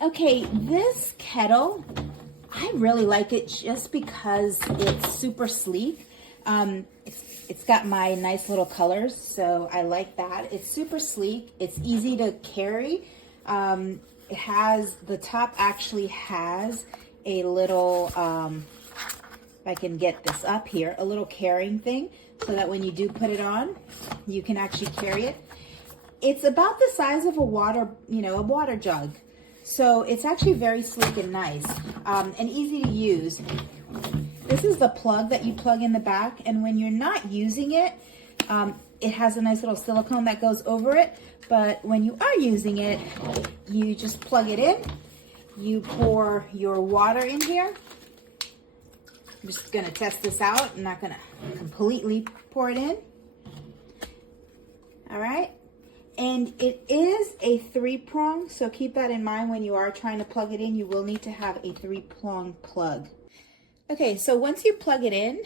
Okay, this kettle, I really like it just because it's super sleek. It's got my nice little colors, so I like that. It's super sleek. It's easy to carry. It has, the top actually has a little, if I can get this up here, a little carrying thing so that when you do put it on, you can actually carry it. It's about the size of a water jug. So it's actually very sleek and nice, and easy to use. This is the plug that you plug in the back, and when you're not using it, it has a nice little silicone that goes over it, but when you are using it, you just plug it in, you pour your water in here. I'm just gonna test this out. I'm not gonna completely pour it in. All right. And it is a 3-prong, so keep that in mind when you are trying to plug it in. You will need to have a 3-prong plug. Okay, so once you plug it in,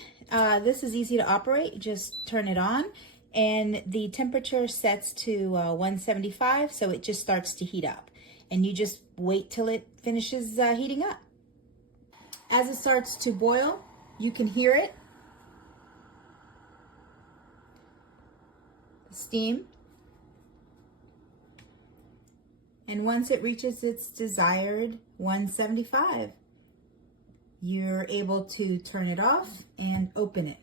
this is easy to operate. You just turn it on, and the temperature sets to 175, so it just starts to heat up. And you just wait till it finishes heating up. As it starts to boil, you can hear it. The steam. And once it reaches its desired 175, you're able to turn it off and open it.